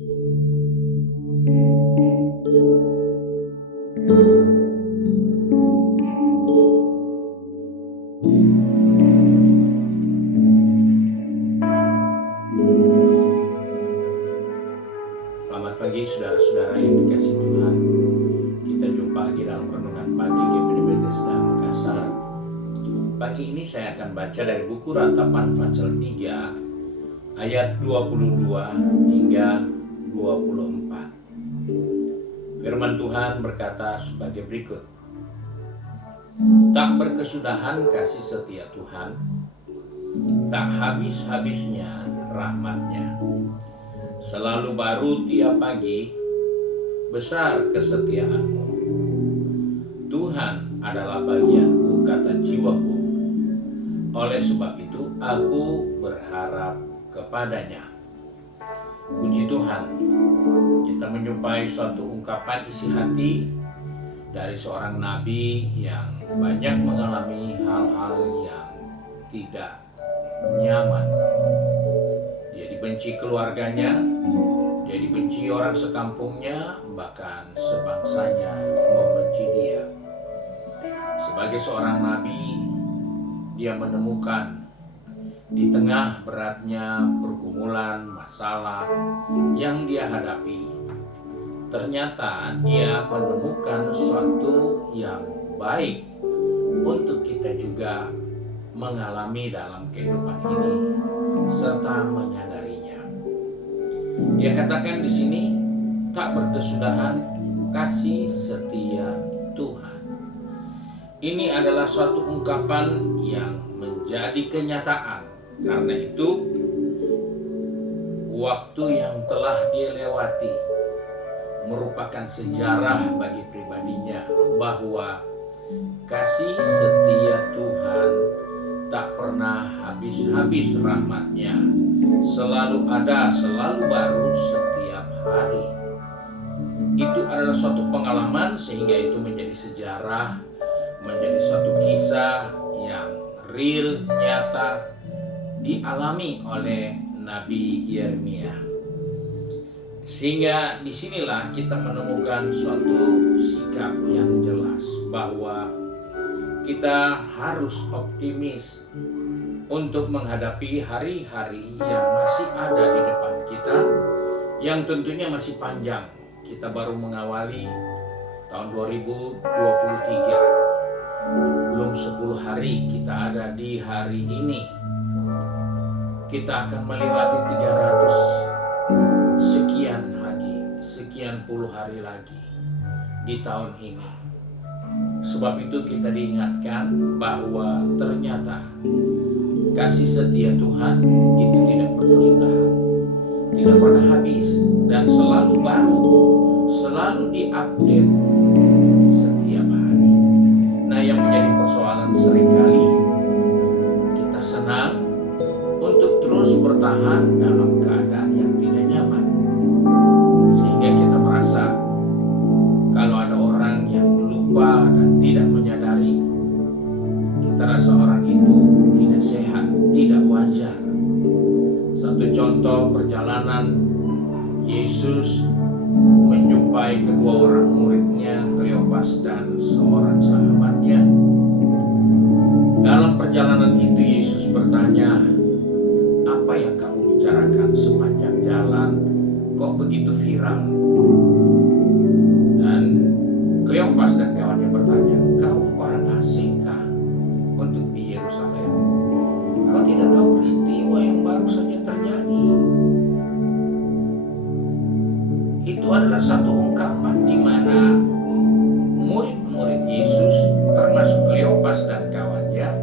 Selamat pagi saudara-saudara yang dikasihi Tuhan. Kita jumpa lagi dalam renungan pagi GPD Bethesda Makassar. Pagi ini saya akan baca dari buku Ratapan pasal 3 ayat 22 hingga 24. Firman Tuhan berkata sebagai berikut. Tak berkesudahan kasih setia Tuhan, tak habis-habisnya rahmat-Nya. Selalu baru tiap pagi, besar kesetiaan-Mu. Tuhan adalah bagianku, kata jiwaku. Oleh sebab itu, aku berharap kepada-Nya. Puji Tuhan, kita menjumpai suatu ungkapan isi hati dari seorang nabi yang banyak mengalami hal-hal yang tidak nyaman. Dia dibenci keluarganya, dia dibenci orang sekampungnya, bahkan sebangsanya membenci dia. Sebagai seorang nabi, dia menemukan di tengah beratnya pergumulan, masalah yang dia hadapi, ternyata dia menemukan sesuatu yang baik untuk kita juga mengalami dalam kehidupan ini serta menyadarinya. Dia katakan di sini, tak berkesudahan kasih setia Tuhan. Ini adalah suatu ungkapan yang menjadi kenyataan. Karena itu, waktu yang telah dia lewati merupakan sejarah bagi pribadinya bahwa kasih setia Tuhan tak pernah habis-habis rahmat-Nya. Selalu ada, selalu baru setiap hari. Itu adalah suatu pengalaman sehingga itu menjadi sejarah, menjadi suatu kisah yang real, nyata, dialami oleh Nabi Yeremia. Sehingga disinilah kita menemukan suatu sikap yang jelas bahwa kita harus optimis untuk menghadapi hari-hari yang masih ada di depan kita, yang tentunya masih panjang. Kita baru mengawali tahun 2023. Belum 10 hari kita ada di hari ini. Kita akan melewati 300 sekian puluh hari lagi di tahun ini. Sebab itu kita diingatkan bahwa ternyata kasih setia Tuhan itu tidak berkesudahan, tidak pernah habis, dan selalu baru, selalu diupdate setiap hari. Nah, yang menjadi persoalan seringkali kita senang untuk terus bertahan dalam keadaan yang tidak nyaman, sehingga kita merasa kalau ada orang yang lupa dan tidak menyadari, kita rasa orang itu tidak sehat, tidak wajar. Satu contoh perjalanan Yesus menjumpai kedua orang muridnya, Kleopas dan seorang sahabatnya. Dalam perjalanan itu Yesus bertanya, apa yang kamu bicarakan sepanjang jalan? Kok begitu viral? Dan Kleopas dan kawannya bertanya, kau orang asingkah untuk di Yerusalem? Kau tidak tahu peristiwa yang baru saja terjadi? Itu adalah satu ungkapan di mana murid-murid Yesus, termasuk Kleopas dan kawannya,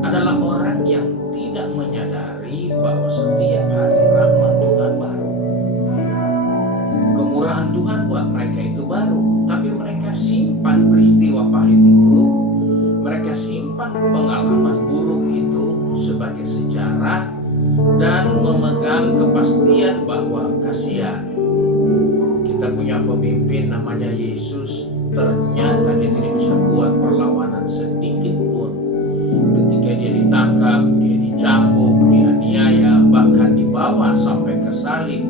adalah orang yang tidak menyadari bahwa setiap hari rahmat Tuhan baru. Kemurahan Tuhan buat mereka itu baru, tapi mereka simpan peristiwa pahit itu, mereka simpan pengalaman buruk itu sebagai sejarah dan memegang kepastian bahwa kasihan, kita punya pemimpin namanya Yesus, ternyata dia tidak bisa buat perlawanan sedikit pun. Ketika dia ditangkap, dia dicambuk, dianiaya, bahkan dibawa sampai ke salib,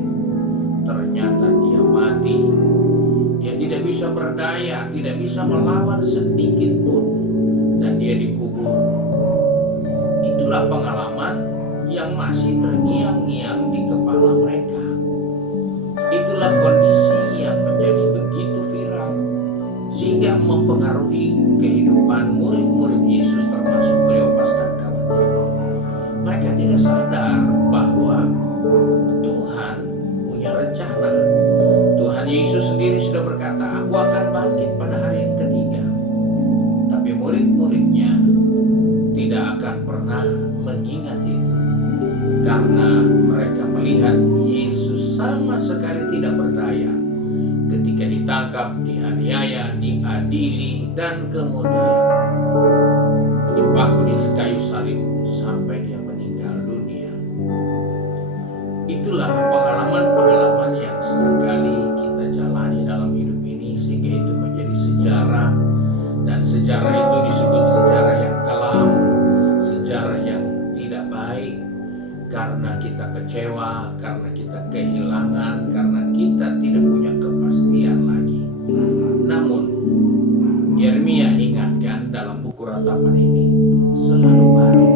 berdaya, tidak bisa melawan sedikit pun, dan dia dikubur. Itulah pengalaman yang masih terngiang-ngiang di kepala mereka. Itulah kondisi yang menjadi begitu viral sehingga mempengaruhi kehidupan murid-murid Yesus termasuk Kleopas dan kawannya. Mereka tidak sadar bahwa Tuhan punya rencana. Tuhan Yesus sendiri sudah berkata, "Aku akan bangkit pada hari yang ketiga." Tapi murid-muridnya tidak akan pernah mengingat itu, karena mereka melihat Yesus sama sekali tidak berdaya ketika ditangkap, dianiaya, diadili, dan kemudian dipaku di kayu salib sampai dia meninggal dunia. Itulah pengalaman-pengalaman yang seringkali kita jalani dalam hidup ini, sehingga itu menjadi sejarah, dan sejarah itu disebut sejarah yang kelam, sejarah yang tidak baik, karena kita kecewa, karena kita kehilangan, karena kita tidak punya kepastian lagi. Namun Yeremia ingatkan dalam buku ratapan ini, selalu baru,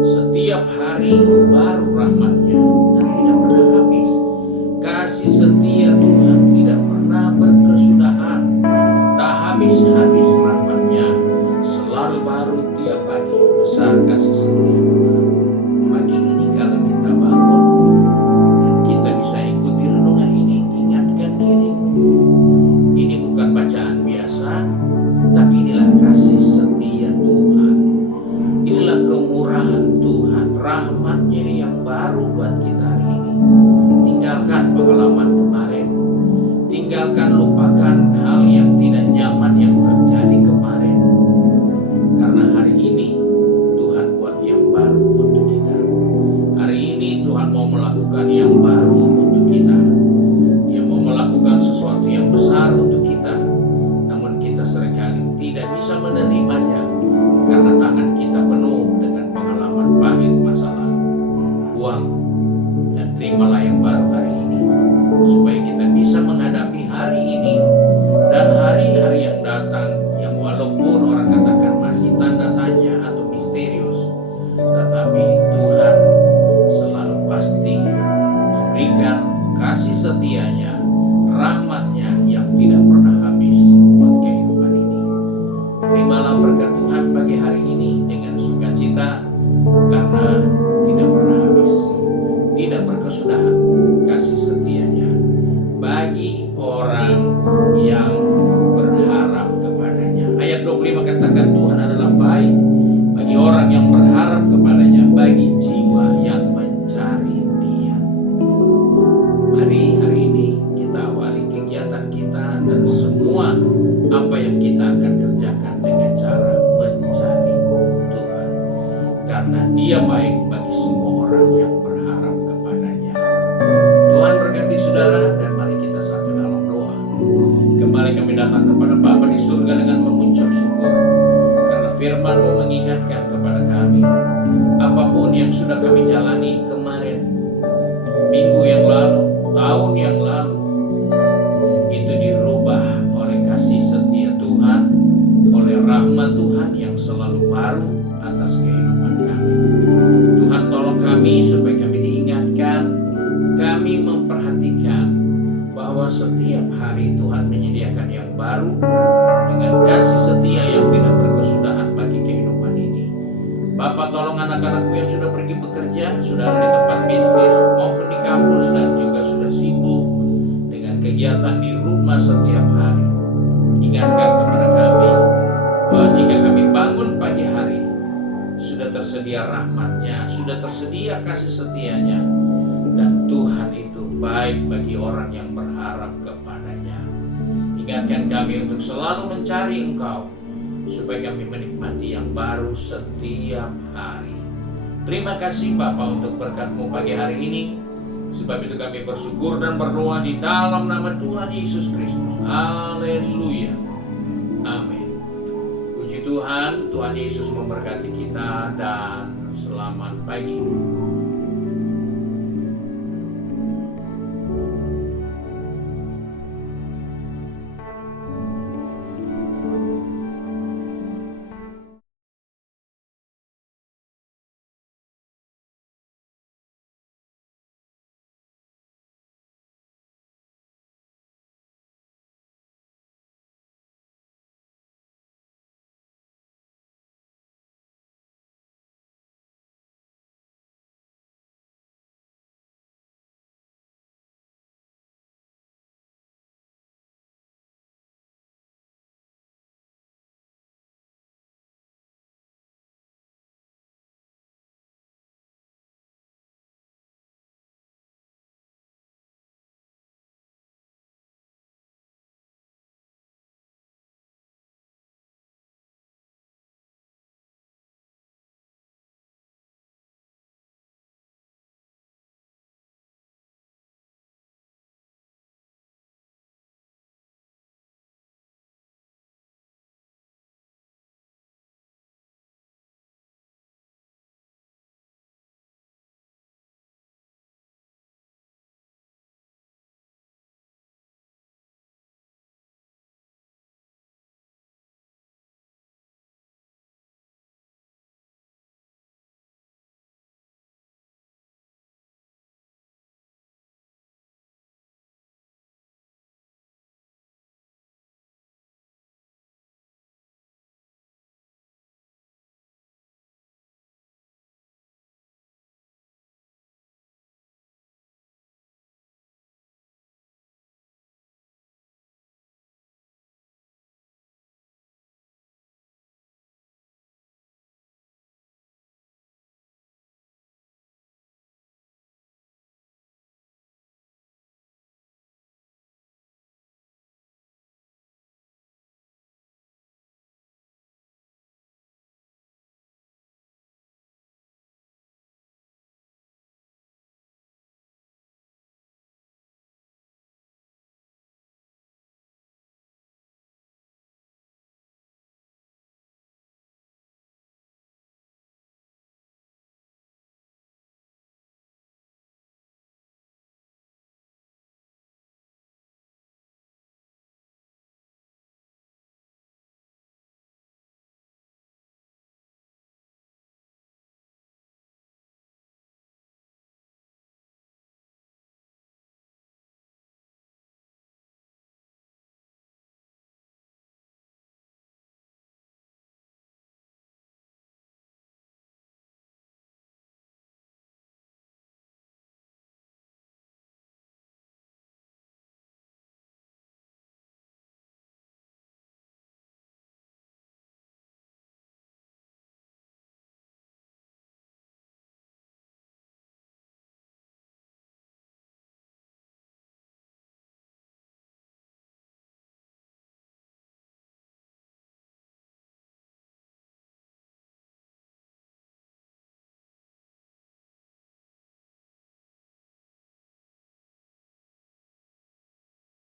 setiap hari baru rahmat-Nya dan tidak pernah habis. Kasih setia Tuhan tidak pernah berkesudahan, tak habis-habis rahmat-Nya, selalu baru tiap pagi. Besar kasih setia Tuhan. Pagi ini kalau kita bangun dan kita bisa ikuti renungan ini, ingatkan dirimu, ini bukan bacaan biasa, tapi inilah kasih setia Tuhan. Inilah kemurahan Tuhan, rahmat-Nya yang baru buat kita hari ini. Tinggalkan pengalaman kemarin, tinggalkan, lupakan hal yang tidak nyaman yang terjadi kemarin, karena hari ini Tuhan buat yang baru untuk kita. Hari ini Tuhan mau melakukan yang baru untuk kita. Dia mau melakukan sesuatu yang besar untuk kita, namun kita seringkali tidak bisa menerimanya karena tangan kita penuh dengan pengalaman pahit masa lalu. Buang dan terimalah yang baru hari ini, supaya kita bisa menghadapi hari ini dan hari-hari yang datang, yang walaupun orang katakan masih tanda tanya atau misterius, tetapi Tuhan selalu pasti memberikan kasih setia-Nya, rahmat-Nya yang tidak pernah habis buat kehidupan ini. Terimalah berkat Tuhan pagi hari ini dengan sukacita, karena tidak pernah habis, tidak berkesudahan kasih setia-Nya bagi orang yang berharap kepadanya. Ayat 25 katakan, Tuhan adalah baik bagi orang yang berharap kepadanya, bagi jiwa yang mencari Dia. Mari hari ini kita awali kegiatan kita dan semua apa yang kita akan kerjakan dengan cara mencari Tuhan, karena Dia baik bagi semua orang yang berharap kepadanya. Tuhan berkati saudara, dan mari kita satu dalam doa. Kembali kami datang kepada Bapa di surga dengan mengucap syukur, karena firman-Mu mengingatkan kepada kami, apapun yang sudah kami jalani kemarin, minggu yang lalu, tahun yang lalu, itu dirubah oleh kasih setia Tuhan, oleh rahmat Tuhan yang selalu baru atas kehidupan kami. Tuhan tolong kami supaya kami diingatkan, kami memperhatikan bahwa setiap hari Tuhan menyediakan yang baru dengan kasih setia yang tidak berkesudahan bagi kehidupan ini. Bapa, tolong anak-anak-Mu yang sudah pergi bekerja, sudah di tempat bisnis maupun di kampus, dan juga sudah sibuk dengan kegiatan di rumah setiap hari. Ingatkan kepada kami bahwa jika kami bangun pagi hari, sudah tersedia rahmat-Nya, sudah tersedia kasih setia-Nya, dan Tuhan itu baik bagi orang yang berharap kepadanya. Ingatkan kami untuk selalu mencari Engkau, supaya kami menikmati yang baru setiap hari. Terima kasih Bapa untuk berkat-Mu pagi hari ini. Sebab itu kami bersyukur dan berdoa di dalam nama Tuhan Yesus Kristus. Haleluya. Amin. Puji Tuhan, Tuhan Yesus memberkati kita dan selamat pagi.